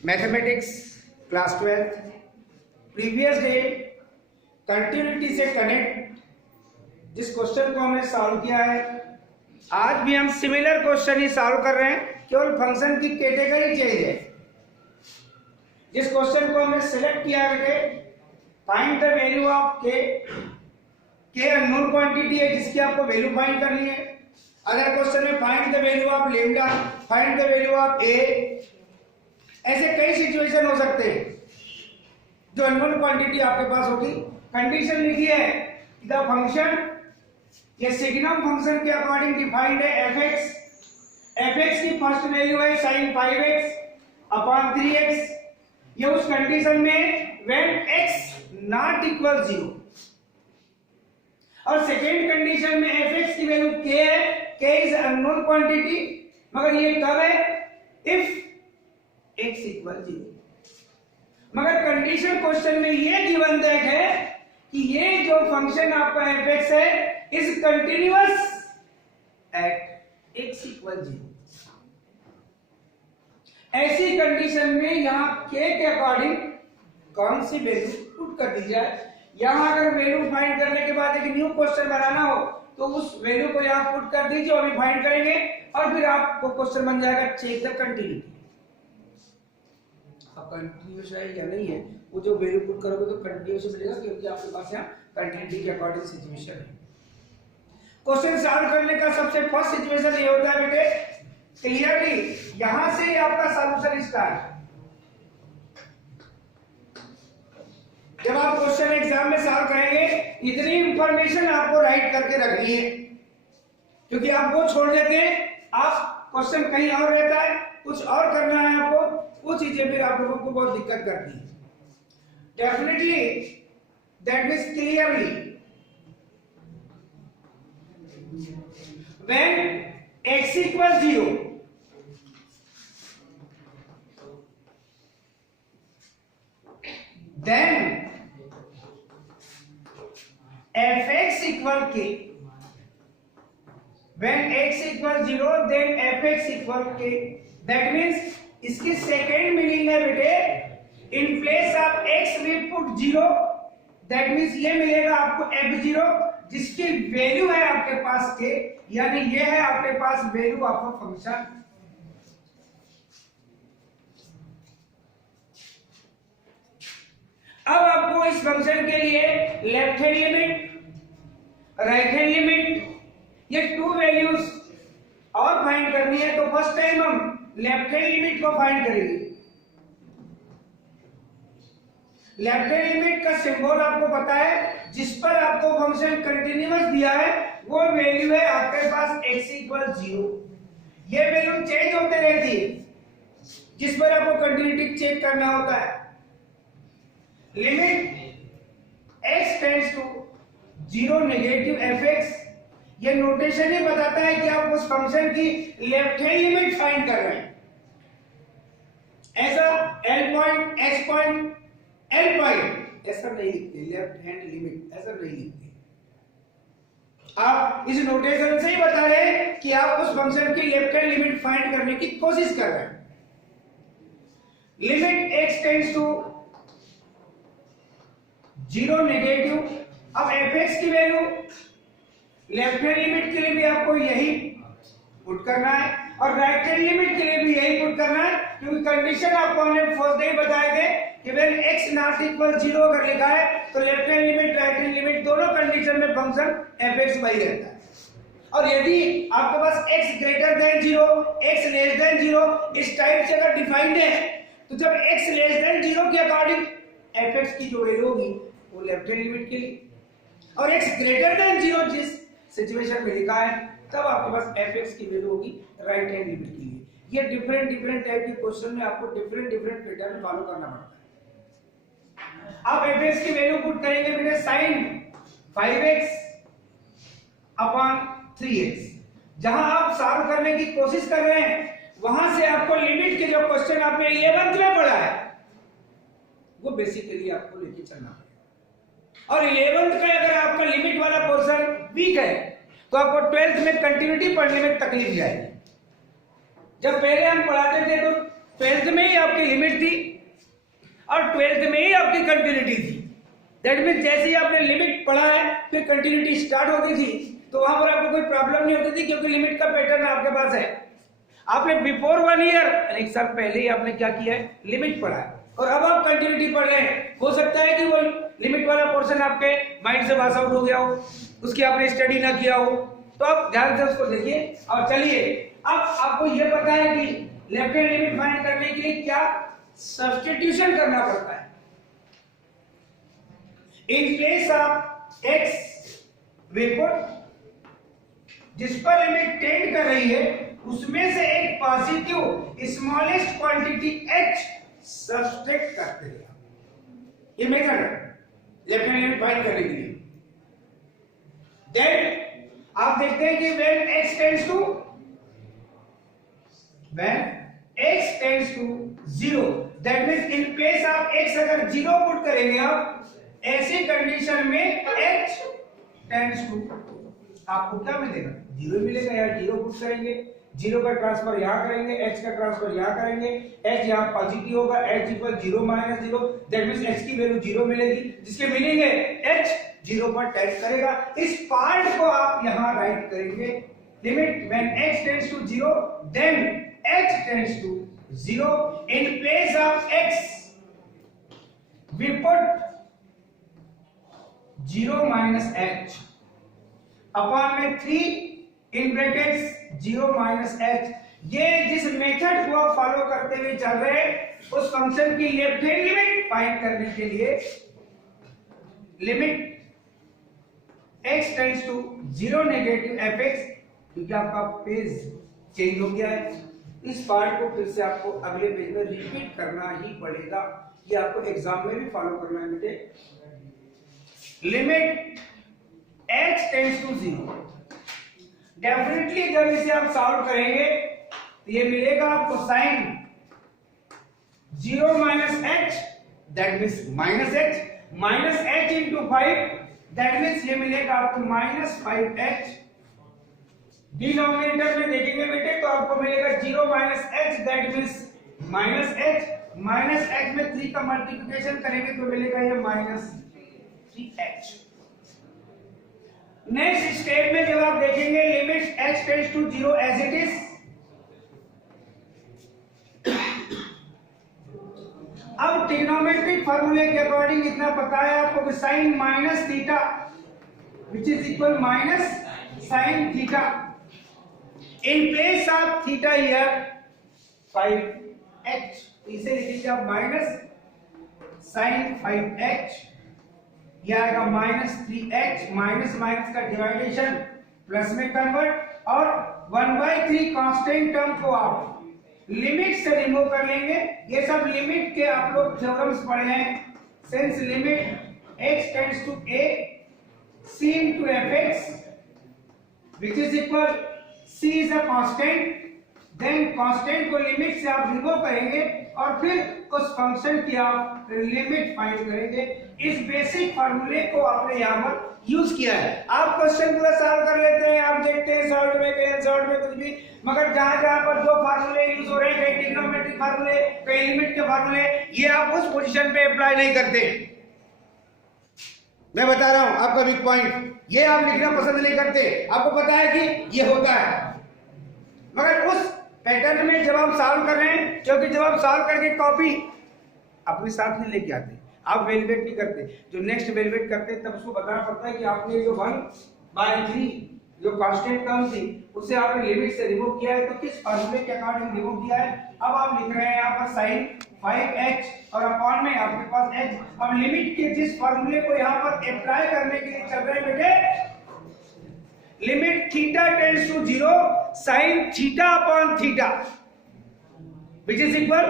Mathematics class 12 previous day continuity से connect जिस question को हमने सॉल्व किया है, आज भी हम सिमिलर क्वेश्चन ही सॉल्व कर रहे हैं, केवल फंक्शन की कैटेगरी चेंज है। जिस क्वेश्चन को हमने सिलेक्ट किया है, find the value of k unknown quantity है जिसकी आपको वैल्यू फाइंड करनी है। अदर क्वेश्चन में find the value of lambda, find the value of a. ऐसे कई सिचुएशन हो सकते हैं जो अननोन क्वांटिटी आपके पास होगी। कंडीशन लिखी है द फंक्शन, ये सिग्नम फंक्शन के अकॉर्डिंग डिफाइंड है fx। fx की फर्स्ट वैल्यू है sin 5x अपॉन 3x। ये उस कंडीशन में when x नॉट इक्वल 0, और सेकेंड कंडीशन में fx की वैल्यू k है, k इज अननोन क्वांटिटी, मगर ये कब है इफ x इक्वल 0। मगर कंडीशन क्वेश्चन में ये गिवन दैट है कि ये जो फंक्शन आपका fx है is continuous at x equal 0। ऐसी कंडीशन में यहां k के अकॉर्डिंग कौन सी वैल्यू पुट कर दी जाए। यहां अगर वैल्यू फाइंड करने के बाद एक न्यू क्वेश्चन बनाना हो तो उस वैल्यू को यहां पुट कर दीजिए, अभी फाइंड करेंगे और फिर आपको क्वेश्चन बन जाएगा चेक द कंटिन्यूटी। अब कंटिन्यूअस है या नहीं है, वो जो वैल्यू पुट करोगे तो कंटिन्यूअस मिलेगा, क्योंकि आपके पास यहाँ कंटिन्यूटी के अकॉर्डिंग सिचुएशन है। क्वेश्चन सॉल्व करने का सबसे फर्स्ट सिचुएशन ये होता है बेटे, क्लियरली यहां से आपका सॉल्यूशन स्टार्ट। जब आप क्वेश्चन एग्जाम में सॉल्व करेंगे इतनी इंफॉर्मेशन आपको राइट करके रखनी है, क्योंकि आप वो छोड़ देते हैं, आप क्वेश्चन कहीं और रहता है, कुछ और करना है आपको, वो चीजें फिर आप लोगों को बहुत दिक्कत करती है। Definitely that means clearly when x equals 0, then fx equal k। when x equals 0 then fx equal k। that means इसकी सेकेंड मीनिंग है बेटे, in place of x we put 0, that means ये मिलेगा आपको f0 जिसकी value है आपके पास k, यानी ये है आपके पास वैल्यू ऑफ अ फंक्शन। अब आपको इस फंक्शन के लिए left hand limit, right hand limit, ये टू वैल्यूज और फाइंड करनी है। तो फर्स्ट टाइम हम लेफ्ट हैंड लिमिट को फाइंड करेंगे। लेफ्ट हैंड लिमिट का सिंबल आपको पता है, जिस पर आपको फंक्शन कंटिन्यूअस दिया है वो वैल्यू है आपके पास x इक्वल 0। ये वैल्यू चेंज होते रहती है जिस पर आपको कंटिन्यूटी चेक करना होता है। Limit x tends to 0 negative fx, ये नोटेशन ही बताता है कि आप उस फंक्शन की लेफ्ट हैंड लिमिट फाइंड कर रहे हैं। ऐसा l point, s point, l point ऐसा नहीं लिखते, लेफ्ट हैंड लिमिट ऐसा नहीं लिखते। आप इस नोटेशन से ही बता रहे हैं कि आप उस फंक्शन की लेफ्ट हैंड लिमिट फाइंड करने की कोशिश कर रहे हैं। Limit x tends to 0 negative. अब fx की वैल्यू लेफ्ट हैंड लिमिट के लिए भी आपको यही पुट करना है और राइट हैंड लिमिट के लिए भी यही पुट करना है, क्योंकि कंडीशन आपको हमने फर्स्ट डे बताए थे कि when x नॉट इक्वल 0 अगर लिखा है तो left hand limit, right hand limit दोनों कंडीशन में फंक्शन fx वही रहता है। और यदि आपके पास x greater than 0, x less than 0 इस टाइप से अगर डिफाइंड है, तो जब x लेस देन 0 के अकॉर्डिंग fx की जो वैल्यू होगी वो लेफ्ट हैंड लिमिट के लिए, और x ग्रेटर देन 0 जिस सिचुएशन में लिखा है तब आपके पास fx की वैल्यू होगी राइट हैंड लिमिट के लिए। ये डिफरेंट टाइप के क्वेश्चन में आपको डिफरेंट पैटर्न फॉलो करना पड़ता है। आप fx की वैल्यू पुट करेंगे बेटे sin 5x अपॉन 3x। जहां आप सॉल्व करने की कोशिश कर रहे हैं वहां से आपको लिमिट के जो क्वेश्चन आपने 11th में पढ़ा है वो बेसिकली आपको लेके चलना है। और 11th का अगर आपका लिमिट वाला पोर्शन वीक है तो आपको 12th में कंटिन्यूटी पढ़ने में तकलीफ जाएगी। जब पहले हम पढ़ाते थे तो 12th में ही आपकी लिमिट थी और 12th में ही आपकी कंटिन्यूटी थी। दैट मीन जैसे ही आपने लिमिट पढ़ा है फिर कंटिन्यूटी स्टार्ट होती थी, तो वहां पर आपको कोई प्रॉब्लम नहीं होती थी क्योंकि लिमिट का पैटर्न आपके पास है। आपने बिफोर 1 ईयर यानी 1 साल पहले ही आपने क्या किया है, लिमिट पढ़ा है और अब आप कंटिन्यूटी पढ़ रहे हैं। हो सकता है कि वो लिमिट वाला पोर्शन आपके माइंड से पास आउट हो गया हो, उसकी आपने स्टडी ना किया हो, तो आप ध्यान से उसको देखिए। और चलिए अब आपको यह पता है कि लेफ्ट हैंड लिमिट फाइंड करने के लिए क्या सब्स्टिट्यूशन करना पड़ता है। In place of x we put जिस पर लिमिट टेंड कर रही है उसमें से एक positive smallest quantity h subtract करते हैं। ये मेथड है लेफ्ट हैंड लिमिट फाइंड करने के लिए। देन आप देखते हैं कि when x tends to 0 that means in place of x अगर 0 पुट करेंगे आप ऐसी कंडीशन में h tends to आपको क्या मिलेगा, 0 मिलेगा। यार 0 पुट करेंगे, 0 का ट्रांसफर यहां करेंगे, h का ट्रांसफर यहां करेंगे, h यहां पॉजिटिव होगा, h equal 0 minus 0 that means h की वैल्यू 0 मिलेगी, जिसके मीनिंग है h 0 पर टेंड करेगा। इस पार्ट को आप यहां राइट करेंगे limit when x tends to 0 then h tends to 0 in place of x we put 0 minus h upon में 3 इन ब्रैकेट्स 0 माइनस h। ये जिस मेथड को आप फॉलो करते हुए चल रहे हैं उस फंक्शन की लेफ्ट हैंड लिमिट फाइंड करने के लिए limit x tends to 0 negative fx, क्योंकि आपका पेज चेंज हो गया है, इस पार्ट को फिर से आपको अगले पेज में रिपीट करना ही पड़ेगा। ये आपको एग्जाम में भी फॉलो करना है बेटे। Limit h tends to 0 definitely जब इसे आप सॉल्व करेंगे तो ये मिलेगा आपको sine 0 minus h that means minus h into 5 that means ये मिलेगा आपको माइनस 5h। डिनोमिनेटर में देखेंगे बेटे तो आपको मिलेगा 0 minus h that means minus h में 3 का मल्टीप्लिकेशन करेंगे तो मिलेगा ये माइनस 3h। नेक्स्ट स्टेप में जब आप देखेंगे limit h tends to 0 as it is, अब ट्रिग्नोमेट्रिक फार्मूले के अकॉर्डिंग इतना पता है आपको कि sine minus theta which is equal minus sine theta in place of theta here 5h, इसे लिखिए आप माइनस साइन 5h, यह आएगा माइनस 3h, माइनस माइनस का डिवाइडेशन प्लस में कन्वर्ट और 1/3 कांस्टेंट टर्म को आप लिमिट से रिमूव कर लेंगे। ये सब लिमिट के आप लोग थ्योरम्स पढ़े हैं। Since limit x tends to a c into fx which is equal c is a constant, then constant को लिमिट से आप रिमूव करेंगे और फिर उस फंक्शन की आप लिमिट फाइंड करेंगे। इस बेसिक फार्मूले को आपने यहाँ पर यूज किया है। आप क्वेश्चन पूरा सॉल्व कर लेते हैं, आप देखते हैं सॉल्व में कहीं अनसॉल्व में कुछ भी, मगर जहां जहां पर दो फार्मूले यूज हो रहे हैं, कहीं ट्रिग्नोमेट्रिक फार्मूले कहीं लिमिट के फार्मूले, ये आप उस पोजीशन पे अप्लाई नहीं करते। मैं बता रहा हूं आपका वीक पॉइंट, ये आप लिखना पसंद नहीं करते। आपको पता है कि ये होता है, मगर उस पैटर्न में जब आप सॉल्व कर रहे हैं, क्योंकि जब आप सॉल्व करके कॉपी अपने साथ नहीं लेके आते, आप वैल्यूएट नहीं करते, जो नेक्स्ट वैल्यूएट करते हैं तब उसको बताना पड़ता है कि आपने जो 1/3 जो कांस्टेंट टर्म थी उसे आपने लिमिट से रिमूव किया है, तो किस फार्मूले के अकॉर्डिंग रिमूव किया है। अब आप लिख रहे हैं यहाँ पर साइन 5h और अपॉन में आपके पास h। अब लिमिट के जिस फार्मूले को यहाँ पर अप्लाई करने के लिए चल रहे हैं बेटे, limit theta tends to 0 sine theta upon theta which is equal,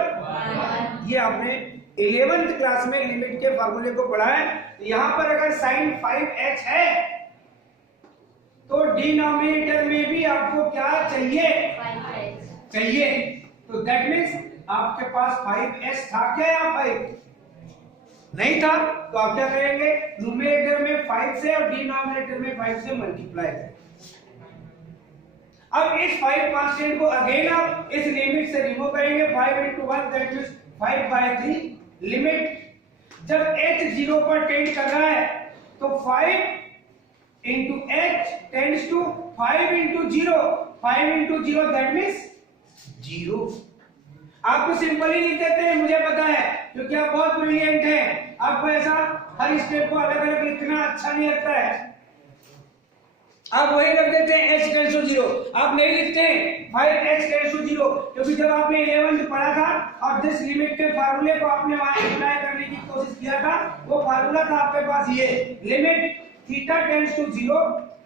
ये आपने 11th क्लास में लिमिट के फार्मूले को पढ़ा है। यहां पर अगर साइन 5h है तो डिनोमिनेटर में भी आपको क्या चाहिए, 5h चाहिए, तो दैट मींस आपके पास 5h था क्या, या 5 नहीं था, तो आप क्या करेंगे, न्यूमरेटर में 5 से और डिनोमिनेटर में 5 से मल्टीप्लाई करें। अब इस 5 कांस्टेंट को अगेन आप इस लिमिट से रिमूव करेंगे। 5 into 1 दैट मींस 5/3 लिमिट। जब h 0 पर टेंड कर रहा है तो 5 into h tends to 5 into 0। 5 into 0 that means 0। आपको सिंपल ही लिख देते हैं, मुझे पता है क्योंकि आप बहुत ब्रिलियंट हैं। आपको ऐसा हर स्टेप को अलग अलग लिखना अच्छा नहीं लगता है, आप वही रख देते हैं h टेंड्स टू 0। आप नहीं लिखते हैं 5h टेंड्स टू 0 क्योंकि जब आपने 11 में पढ़ा था और दिस लिमिट के फार्मूले को आपने वहां अप्लाई करने की कोशिश किया था, वो फार्मूला था आपके पास ये limit theta tends to 0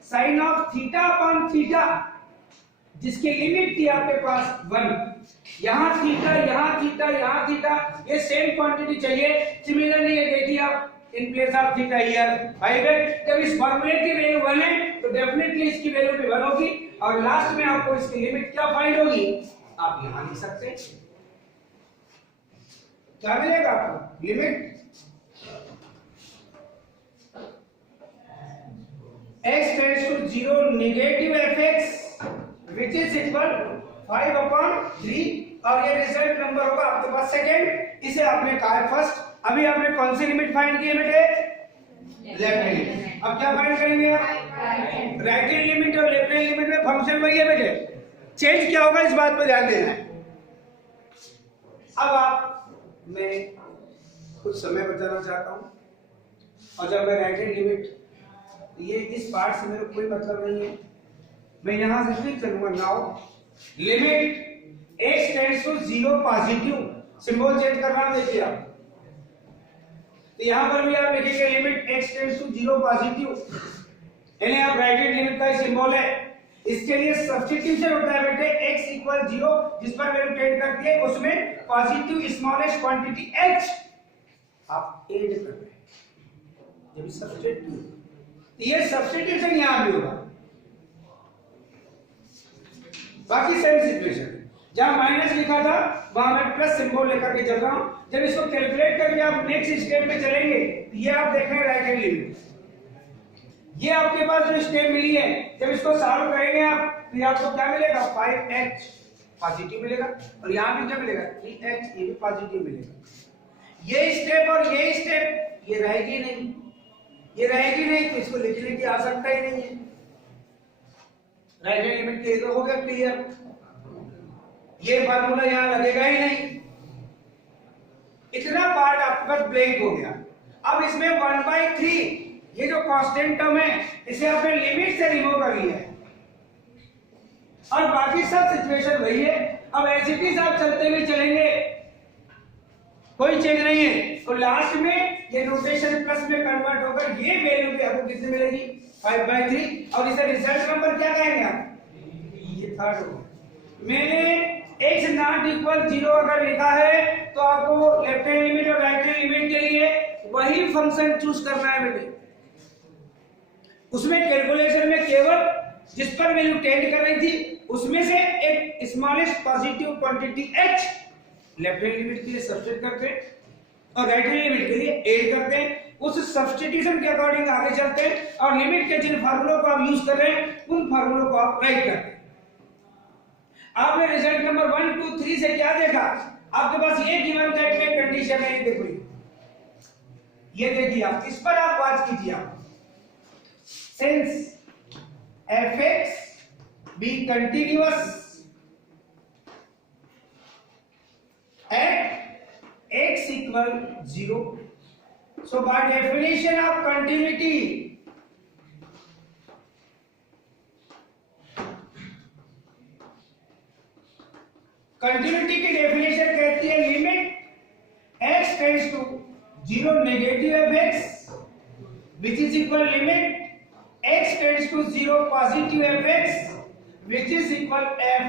sine of theta upon theta, जिसकी लिमिट थी आपके पास 1। यहां थीटा, यहां थीटा, यहां थीटा, ये सेम क्वांटिटी चाहिए। सिमिलरली ये देखिए आप इन प्लेस ऑफ थीटा हियर 5 है। जब इस फार्मूले की वैल्यू 1 है तो डेफिनेटली इसकी वैल्यू भी 1 होगी और लास्ट में आपको इसकी लिमिट क्या फाइंड होगी, आप यहां लिख सकते हैं। क्या मिलेगा आपको limit x tends to 0 negative fx which is equal 5/3 और ये रिजल्ट नंबर होगा आपके पास सेकंड। इसे आपने कहा है फर्स्ट। अभी आपने कौन सी लिमिट फाइंड की है बेटे, लेफ्ट हैंड लिमिट। अब क्या फाइंड करेंगे आप, राइट हैंड लिमिट और लेफ्ट हैंड लिमिट में फंक्शन वही है बेटे, चेंज क्या होगा इस बात पर ध्यान देना है। अब आप मैं कुछ समय बचाना चाहता हूं और जब मैं राइट हैंड लिमिट, ये इस पार्ट से मेरे कोई मतलब नहीं है, मैं यहां से फिर चलूंगा। Now limit x tends to 0 positive, symbol change कर रहा हूं देखिए आप, तो यहां पर भी आप लिखेंगे limit x tends to 0 positive, यानी आप राइट हैंड लिमिट का सिंबल है। इसके लिए सब्स्टिट्यूशन होता है बेटे, x इक्वल 0 जिस पर वैल्यू टेंड करती है उसमें पॉजिटिव स्मॉलेस्ट क्वांटिटी h आप ऐड कर रहे हैं। जब सब्स्टिट्यूट, ये सब्स्टिट्यूशन यहां भी होगा। बाकी सेम सिचुएशन, जहां माइनस लिखा था वहां मैं प्लस सिंबल लेकर के चल रहा हूं। जब इसको कैलकुलेट करके आप नेक्स्ट स्टेप में चलेंगे, ये आप देख रहे हैं राइट हैंड लिमिट, ये आपके पास जो स्टेप मिली है, जब इसको सॉल्व करेंगे आप, फिर आपको क्या मिलेगा, 5h पॉजिटिव मिलेगा और यहां भी क्या मिलेगा, 3h, ये भी पॉजिटिव मिलेगा। ये स्टेप और ये स्टेप ये रहेगी नहीं, ये रहेगी नहीं, तो इसको लिखने की आवश्यकता ही नहीं है। राइट हैंड लिमिट के हो गया क्लियर, ये फार्मूला यहां लगेगा ही नहीं। इतना पार्ट आपके पास ब्लैंक हो गया। अब इसमें 1/3 ये जो कांस्टेंट टर्म है, इसे आपने लिमिट से रिमूव कर लिया है और बाकी सब सिचुएशन वही है। अब एज इट इज आप चलते हुए चलेंगे, कोई चेंज नहीं है, तो लास्ट में ये नोटेशन प्लस में कन्वर्ट होकर ये वैल्यू भी आपको कितनी मिलेगी, 5/3, और इसे रिजल्ट नंबर क्या कहेंगे आप, ये थर्ड होगा। मैंने x नॉट इक्वल 0 अगर लिखा है तो आपको लेफ्ट हैंड लिमिट और राइट हैंड लिमिट के लिए वही फंक्शन चूज करना है बेटे। उसमें कैलकुलेशन में केवल जिस पर वैल्यू टेंड कर रही थी उसमें से एक smallest positive quantity h left hand limit के लिए सब्स्टिट्यूट करते हैं और राइट हैंड लिमिट के लिए ऐड करते हैं। उस सब्स्टिट्यूशन के अकॉर्डिंग आगे चलते हैं और लिमिट के जिन फार्मूलों को आप यूज कर रहे हैं उन फार्मूलों को आप राइट करते हैं। आपने रिजल्ट नंबर 1, 2, 3 से क्या देखा, आपके पास ये गिवन दैट में कंडीशन है, देखो ये देखिए आप, इस पर आप बात कीजिए। आप since fx be continuous at x equal 0, so by definition of continuity, continuity की डेफिनेशन कहती है limit x tends to 0 negative fx which is equal limit x tends to 0 positive fx which is equal f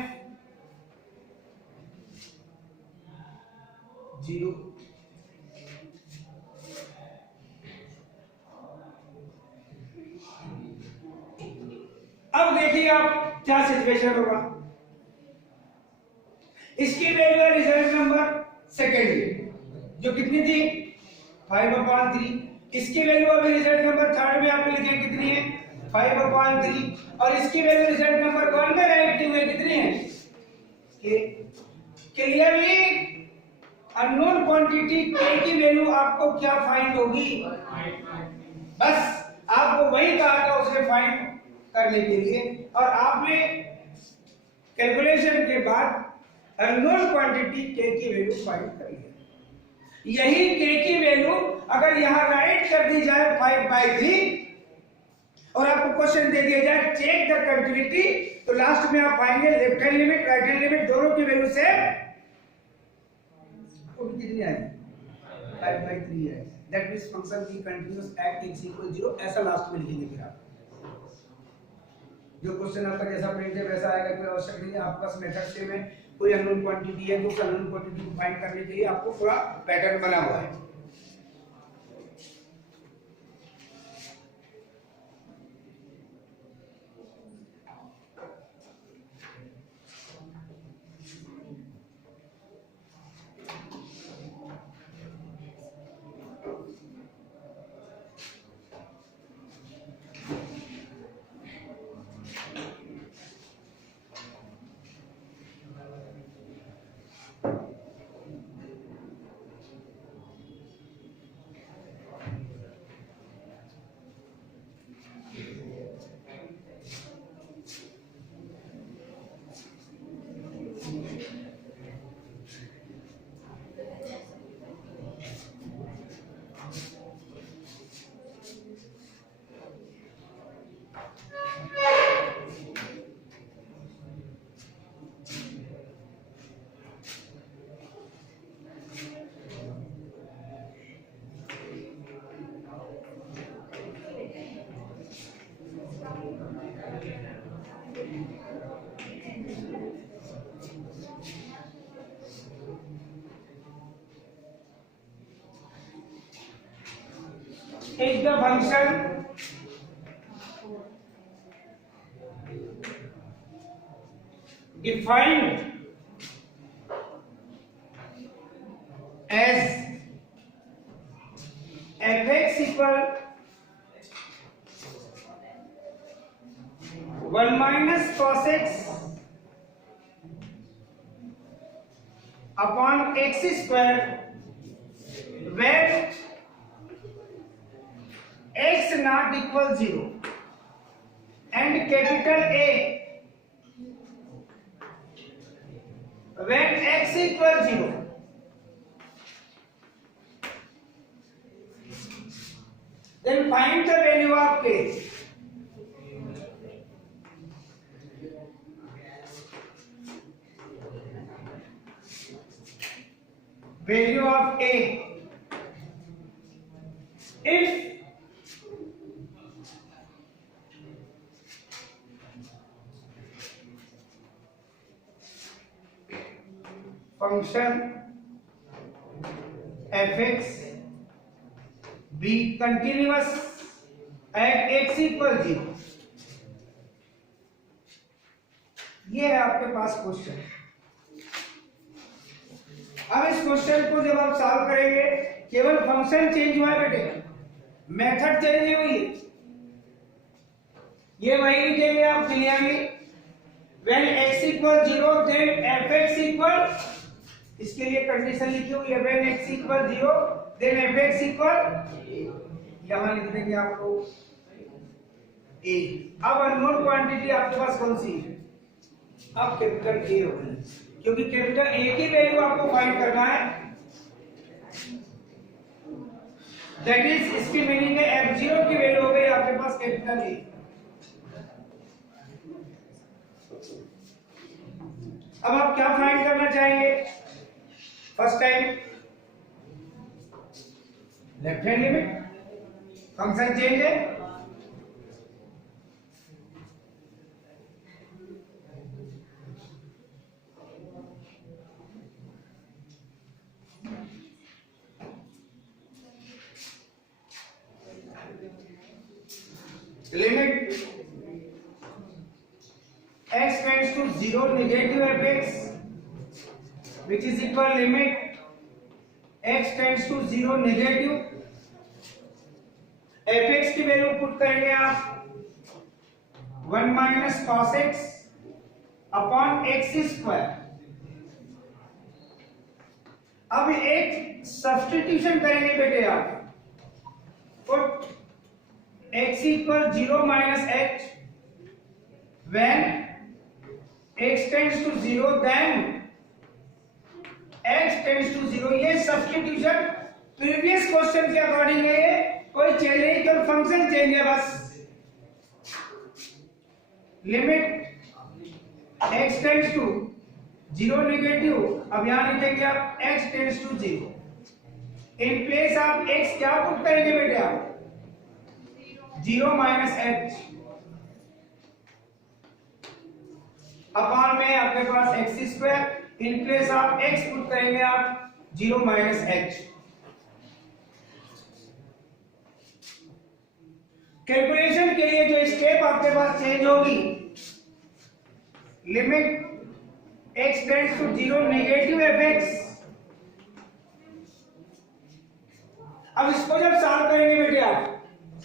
0। अब देखिए आप क्या situation होगा, इसकी value है रिजल्ट नंबर सेकेंड जो कितनी थी 5/3, इसकी वैल्यू अभी रिजल्ट नंबर थर्ड में आपने लिखी कितनी है 5/3 और इसकी वैल्यू रिजल्ट नंबर 1 में राइट की क्लियरली अननोन क्वांटिटी k की वैल्यू आपको क्या फाइंड होगी, बस आपको वही कहा था उसने फाइंड करने के लिए, और आपने कैलकुलेशन के बाद अननोन क्वांटिटी k की वैल्यू फाइंड कर लिया। यही k की वैल्यू अगर यहां राइट कर दी जाए 5/3 और आपको क्वेश्चन दे दिया जाए चेक द कंटिन्यूटी, तो लास्ट में आप पाएंगे left hand limit right hand limit दोनों की वैल्यू से कितनी आएगी 5/3 है। दैट मींस फंक्शन की कंटीन्यूअस एट x इक्वल 0 ऐसा लास्ट में लिखेंगे। फिर आप जो क्वेश्चन आपका जैसा प्रिंट है वैसा आएगा, कोई आवश्यक नहीं है। आपका मेथड सेम है, कोई अननोन क्वांटिटी है तो उस अननोन क्वांटिटी को फाइंड करने के लिए आपको पूरा पैटर्न बना हुआ है। Take the function defined as f(x) equal 1 minus cos x upon x square when x not equal 0 and capital A when x equal 0. Then find the value of k. Value of a if function f(x) be continuous at x equal 0. ये है आपके पास question. अब इस question को जब आप solve करेंगे, केवल फंक्शन चेंज हुआ है बेटे, मेथड चेंज नहीं हुई है। ये वही लिखेंगे आप clearly, when x equal 0 then f(x) equal, इसके लिए कंडीशन लिखी हुई है when x equal 0 then f(x) equal, यहां लिख देंगे आप लोग a। अब अननोन क्वांटिटी आपके पास कौन सी है, अब कैपिटल A होगी, क्योंकि कैपिटल A की वैल्यू आपको फाइंड करना है। दैट इज इसकी मीनिंग है f0 की वैल्यू हो गई आपके पास कैपिटल A। अब आप क्या फाइंड करना चाहेंगे, first time left hand limit, function change है, limit x tends to 0 negative f(x) which is equal limit x tends to 0 negative f(x) की वैल्यू पुट करेंगे आप 1 minus cos x upon x square अब एक substitution करेंगे बेटे आप, put x equal 0 minus h when x tends to 0 then x tends to 0। ये substitution previous question के अकॉर्डिंग है, ये कोई चेंज नहीं, केवल फंक्शन चेंज है बस। Limit x tends to 0 negative, अब यहां लिखेंगे आप x tends to 0। In place आप x क्या पुट करेंगे बेटे आप, 0 माइनस h अपॉन में आपके पास x स्क्वायर, इन प्लेस आप x पुट करेंगे आप 0 माइनस h। कैलकुलेशन के लिए जो स्टेप आपके पास चेंज होगी, limit x tends to 0 negative fx। अब इसको जब सॉल्व करेंगे बेटे आप,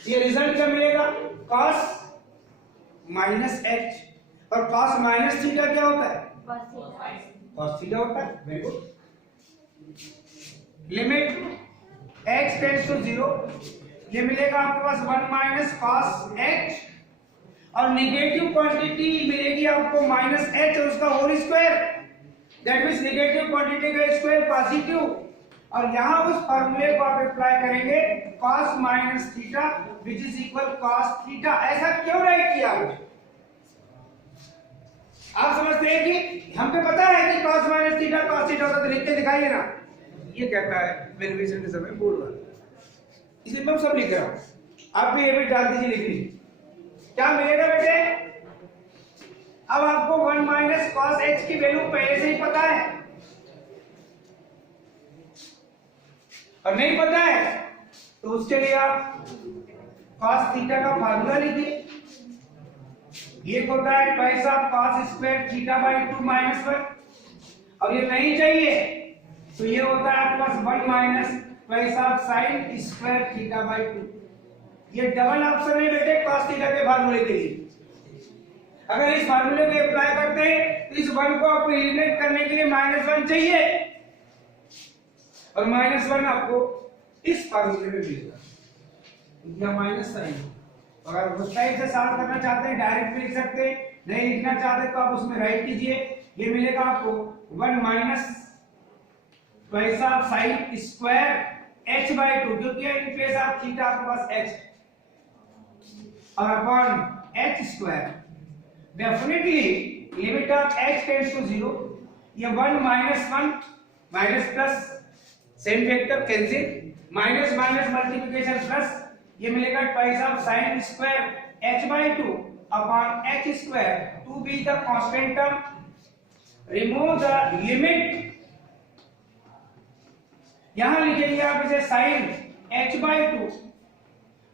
ये रिजल्ट क्या मिलेगा, cos माइनस h, और cos माइनस थीटा क्या होता है, cos थीटा होता है। Very good. Limit x tends to 0, ये मिलेगा आपके पास 1 माइनस cos h, और नेगेटिव क्वांटिटी मिलेगी आपको माइनस h और उसका whole square, that means negative quantity का स्क्वायर पॉजिटिव, और यहां उस फार्मूले को आप अप्लाई करेंगे cos minus theta which is equal cos theta. ऐसा क्यों राइट किया आपने, आप समझते हैं कि हमको पता है कि cos minus theta cos theta होता, तो लिख के दिखाइए ना। ये कहता है वेरिएशन के समय बोर्ड वाला, इसलिए मैं सब लिख रहा हूं, आप भी ये भी डाल दीजिए लिखनी। क्या मिलेगा बेटे, अब आपको 1 माइनस cos h की वैल्यू पहले से ही पता है, और नहीं पता है तो उसके लिए आप cos थीटा का फार्मूला लिखिए। ये होता है twice of cos square theta by 2 minus 1, और ये नहीं चाहिए तो ये होता है आपके पास 1 minus twice of sin square theta by 2। ये डबल ऑप्शन है बेटे cos थीटा के फार्मूले के लिए। अगर इस फार्मूले को अप्लाई करते हैं तो इस 1 को आपको एलिमिनेट करने के लिए -1 चाहिए, और -1 आपको इस फार्मूले में मिलेगा, या माइनस साइन। अगर उस टाइप से सॉल्व करना चाहते हैं डायरेक्ट भी लिख सकते हैं, नहीं लिखना चाहते तो आप उसमें राइट कीजिए। ये मिलेगा आपको 1 minus twice of sine square h by 2, क्योंकि इन प्लेस ऑफ थीटा आपके पास h, और upon h square. Definitely limit of h tends to 0, ये 1 minus 1 minus plus same factor cancel, minus minus multiplication plus, ये मिलेगा twice of sine square h by 2 upon h square, 2 be the constant term, remove the limit, यहां लिखेंगे आप इसे sign h by 2,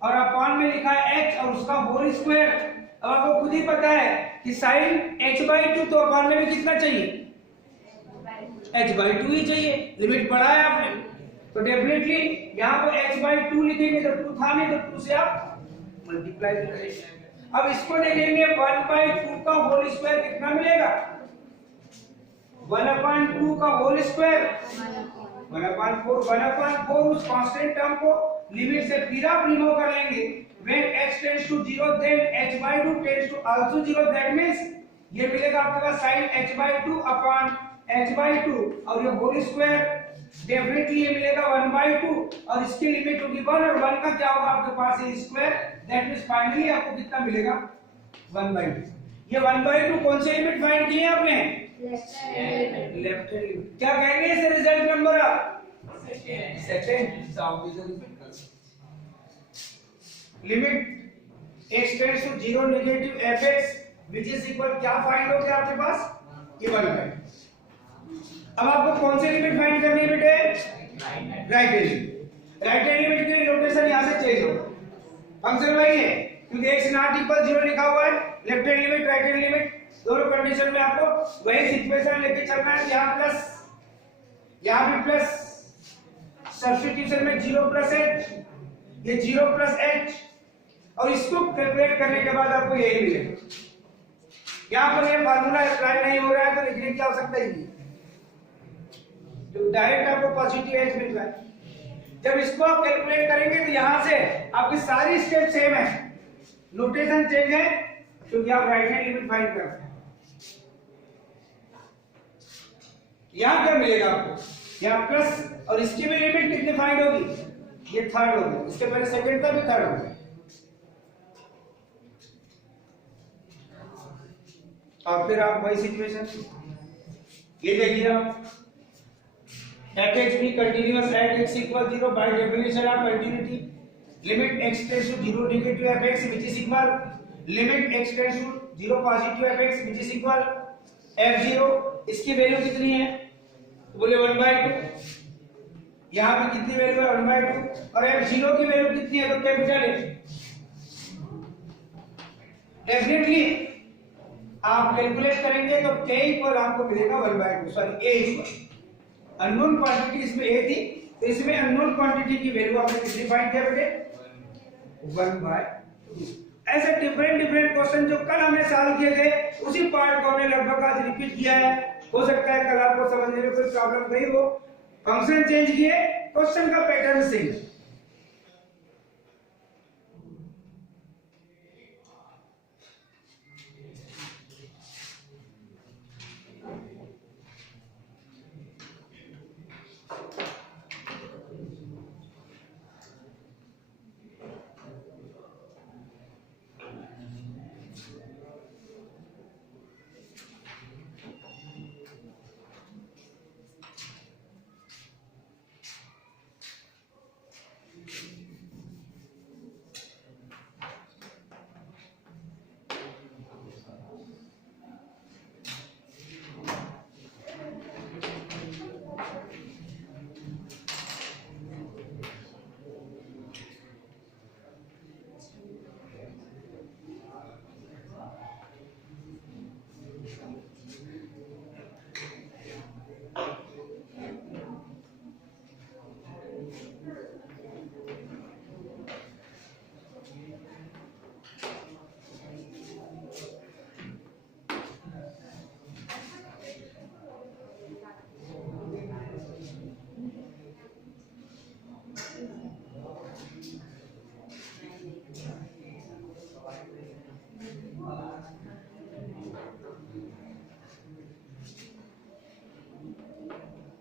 और upon में लिखा है h और उसका होल स्क्वायर। अब आपको खुद ही पता है कि साइन h बाय 2, तो अपॉन में भी कितना चाहिए, h बाय 2 ही चाहिए, लिमिट बढ़ा है आपने, तो डेफिनेटली यहां पर h बाय 2 लिखेंगे, जब 2 था नहीं तो 2 से आप मल्टीप्लाई करेंगे। अब इसको देखेंगे 1 बाय 2 का होल स्क्वायर कितना मिलेगा, 1/2 का होल स्क्वायर 1/4, 1/4 उस कांस्टेंट टर्म को लिमिट से फिर आप रिमूव कर लेंगे। when x tends to 0 then h by 2 tends to also 0, that means ये मिलेगा आपके पास sin h by 2 upon h by 2, और ये होल स्क्वायर डेफिनेटली ये मिलेगा 1/2, और इसकी लिमिट होगी 1, और 1 का क्या होगा आपके पास ये स्क्वायर, दैट मींस फाइनली आपको कितना मिलेगा 1/2। ये 1/2 कौन से लिमिट फाइंड किए आपने, लेफ्ट हैंड लिमिट। क्या कहेंगे इसे रिजल्ट नंबर आप, second. Limit x tends to 0 negative fx which is equal, क्या फाइंड हो गया आपके पास, ये 1/2। अब आपको कौन सी लिमिट फाइंड करनी है बेटे, right hand limit. Right hand limit की नोटेशन यहां से चेंज होगा, फंक्शन वही है क्योंकि x नॉट इक्वल 0 लिखा हुआ है, left hand limit right hand limit दोनों कंडीशन में आपको वही सिचुएशन लेके चलना है। यहां प्लस, यहां भी प्लस, सब्स्टिट्यूशन में 0 प्लस h, ये 0 प्लस h, और इसको कैलकुलेट करने के बाद आपको यही मिलेगा। यहां पर ये फार्मूला अप्लाई नहीं हो रहा है तो लिखने की आवश्यकता ही नहीं, तो डायरेक्ट आपको पॉजिटिव एच मिल रहा है। जब इसको आप कैलकुलेट करेंगे तो यहां से आपकी सारी स्टेप सेम है, नोटेशन चेंज है, क्योंकि आप राइट हैंड लिमिट फाइंड कर रहे हैं। यहां क्या मिलेगा आपको, यहां प्लस, और इसकी भी लिमिट कितनी फाइंड होगी, ये थर्ड होगी, इसके पहले सेकंड था भी थर्ड होगा। और फिर आप वही सिचुएशन, ये देखिए आप fx भी continuous at x equal 0 by definition of continuity limit x tends to 0 negative fx which is equal limit x tends to 0 positive fx which is equal f0। इसकी वैल्यू कितनी है, तो बोले 1/2। यहां पे कितनी वैल्यू है, 1/2, और f0 की वैल्यू कितनी है, तो कैपिटल है। डेफिनेटली आप कैलकुलेट करेंगे तो k इक्वल आपको मिलेगा 1/2, sorry a equal unknown quantity इसमें a थी, तो इसमें अननोन क्वांटिटी की वैल्यू आपने कितनी फाइंड किया बेटे, 1/2। ऐसे डिफरेंट क्वेश्चन जो कल हमने सॉल्व किए थे उसी पार्ट को हमने लगभग आज रिपीट किया है। हो सकता है कल आपको समझने में कोई प्रॉब्लम नहीं हो, फंक्शन चेंज किए, क्वेश्चन का पैटर्न सेम।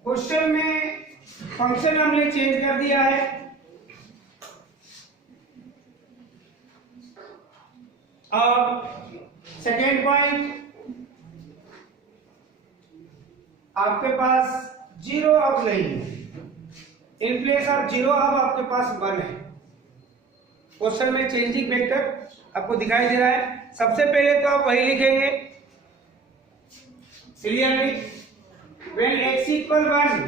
क्वेश्चन में फंक्शन हमने चेंज कर दिया है। और सेकेंड पॉइंट, आपके पास 0 अब नहीं है, इन प्लेस ऑफ 0 अब आपके पास 1 है। क्वेश्चन में चेंजिंग वेक्टर आपको दिखाई दे रहा है। सबसे पहले तो आप वही लिखेंगे clearly, when x equal 1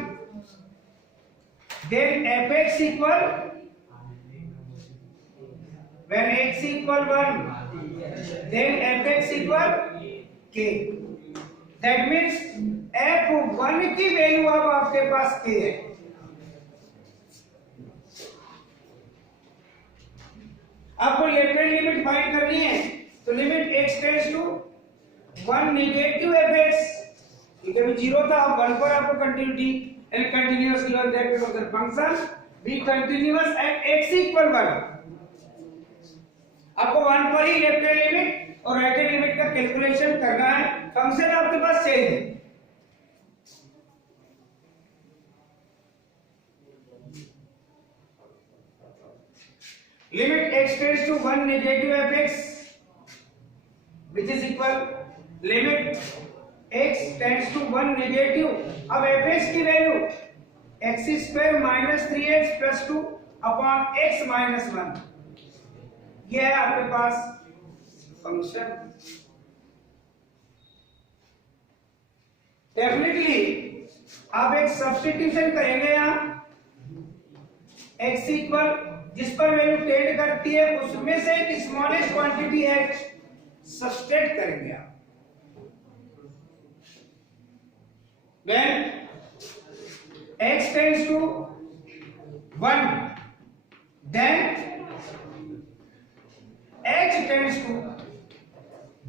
then fx equal, when x equal 1 then fx equal k, that means f1 की वैल्यू अब आपके पास k है। आपको लेफ्ट हैंड लिमिट फाइंड करनी है, तो limit x tends to 1 negative fx, ठीक है, 0 था, अब 1 पर आपको continuity and continuous given that becomes the function be continuous at x equal 1। आपको 1 पर ही लेफ्ट हैंड लिमिट और राइट हैंड लिमिट का कैलकुलेशन करना है। फंक्शन आपके पास सेम है। Limit x tends to 1 negative fx which is equal limit x tends to 1 negative, अब fx की value x² minus 3x plus 2 upon x minus 1, यह है आपके पास फंक्शन। डेफिनेटली आप एक सब्स्टिट्यूशन करेंगे यहां, x इक्वल जिस पर वैल्यू टेंड करती है उसमें से एक स्मॉलेस्ट क्वांटिटी h सब्स्टिट्यूट करेंगे आप। When x tends to 1 then h tends to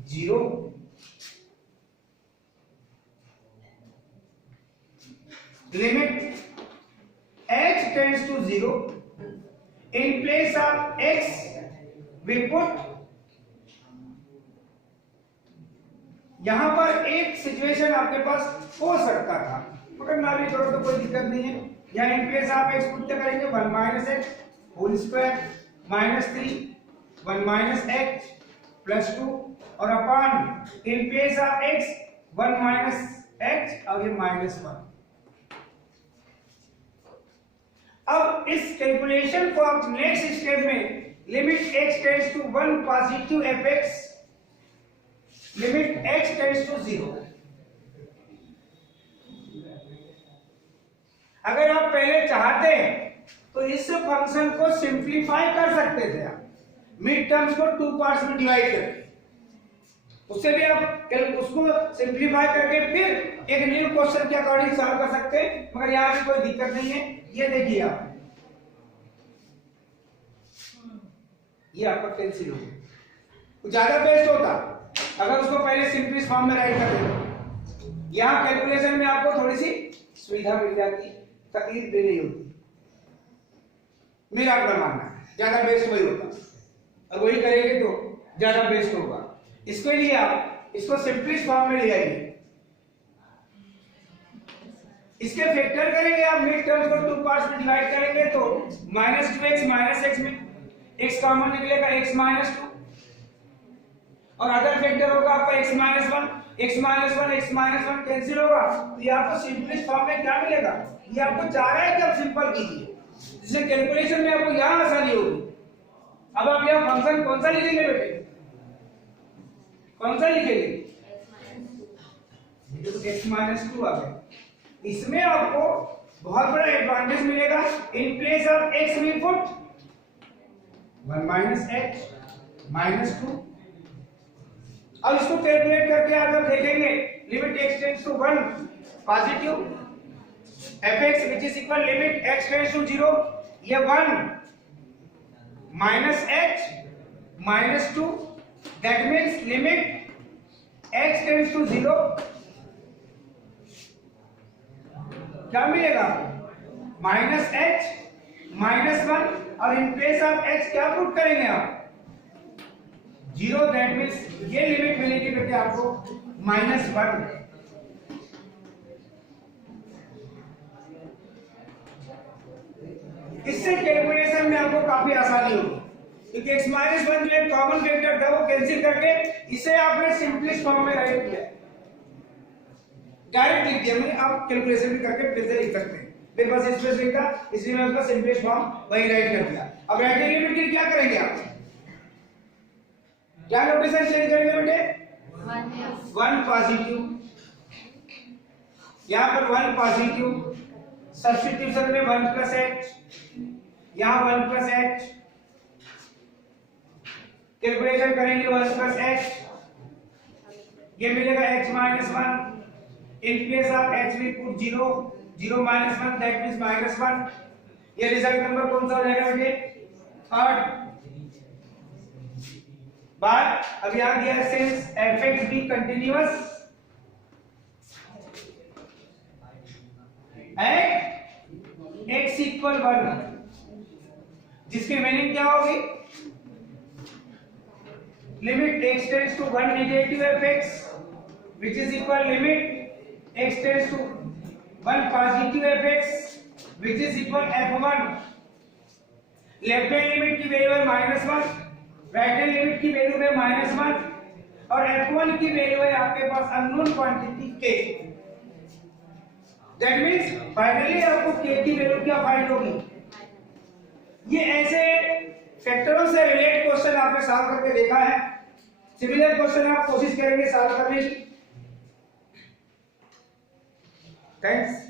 0। Limit h tends to 0, in place of x we put, यहां पर एक सिचुएशन आपके पास हो सकता था, मगर ना भी करो तो कोई दिक्कत नहीं है। यहाँ in place of x put क्या करेंगे, 1 minus x whole square minus 3 1 minus x plus 2 और upon in place of x 1 minus x और ये माइनस 1। अब इस कैलकुलेशन को आप नेक्स्ट स्टेप में limit x tends to 1 positive fx, limit x tends to 0। अगर आप पहले चाहते तो इस फंक्शन को सिंप्लीफाई कर सकते थे आप, मिड टर्म्स को 2 पार्ट्स में डिवाइड करके, उससे भी आप उसको सिंप्लीफाई करके फिर एक न्यू क्वेश्चन के अकॉर्डिंग सॉल्व कर सकते हैं, मगर यहां भी कोई दिक्कत नहीं है। ये देखिए आप, ये आपका कैंसिल हो गया, ज्यादा बेस्ट होता अगर उसको पहले सिंपलेस्ट फॉर्म में राइट कर देते। यहां कैलकुलेशन में आपको थोड़ी सी सुविधा मिल जाती, तकलीफ भी नहीं होती। मेरा अपना मानना है ज्यादा बेस्ट वही होता, और वही करेंगे तो ज्यादा बेस्ट होगा। इसके लिए आप इसको सिंपलेस्ट फॉर्म में ले आइए, इसके फैक्टर करेंगे आप, मिड टर्म्स को 2 पार्ट्स में डिवाइड करेंगे तो -2x माइनस x में x कॉमन निकलेगा, x माइनस 2 और अदर फैक्टर होगा आपका x minus 1, x minus 1 cancel होगा, तो ये आपको सिंपलेस्ट फॉर्म में क्या मिलेगा, ये आपको चाह रहा है कि आप सिंपल कीजिए, जिससे कैलकुलेशन में आपको यहां आसानी होगी। अब आप यहां फंक्शन कौन सा लिखेंगे बेटे, कौन सा लिखेंगे, x माइनस 2 आ गया। इसमें आपको बहुत बड़ा एडवांटेज मिलेगा, in place of x we put 1 minus x minus 2। अब इसको कैलकुलेट करके आप जब देखेंगे limit x tends to 1 positive fx which is equal limit x tends to 0, ये 1 minus h minus 2, that means limit x tends to 0 क्या मिलेगा, minus h minus 1 और इन प्लेस ऑफ h क्या पुट करेंगे आप, 0, दैट मींस ये limit मिलेगी बेटे आपको -1। इससे कैलकुलेशन में आपको काफी आसानी होगी, क्योंकि x माइनस 1 जो एक कॉमन फैक्टर था वो कैंसिल करके इसे आपने सिंपलेस्ट फॉर्म में राइट किया, डायरेक्ट लिख दिया। मैंने आप कैलकुलेशन भी करके फिर से लिख सकते हैं, मेरे पास स्पेस नहीं था इसलिए मैं उसका सिंपलेस्ट फॉर्म वही राइट कर दिया। अब राइट लिमिट के लिए क्या करेंगे आप, क्या नोटेशन चेंज करेंगे बेटे, 1 पॉजिटिव, यहां पर 1 पॉजिटिव, सब्स्टिट्यूशन में 1 प्लस h, यहां 1 प्लस h, कैलकुलेशन करेंगे 1 प्लस h, ये मिलेगा h minus 1, in place of h we put 0, 0 minus 1 that means minus 1। ये रिजल्ट नंबर कौन सा हो जाएगा बेटे, थर्ड। बात अब यहां दिया है since fx be continuous at x equal 1, जिसकी मीनिंग क्या होगी, limit x tends to 1 negative fx which is equal limit x tends to 1 positive fx which is equal f1। Left hand limit की value है -1, right hand limit की value है -1 और f1 की value है आपके पास unknown quantity k। That means finally आपको k की वैल्यू क्या फाइंड होगी। ये ऐसे फैक्टरों से रिलेटेड क्वेश्चन आपने सॉल्व करके देखा है, सिमिलर क्वेश्चन आप कोशिश करेंगे सॉल्व करने की। थैंक्स।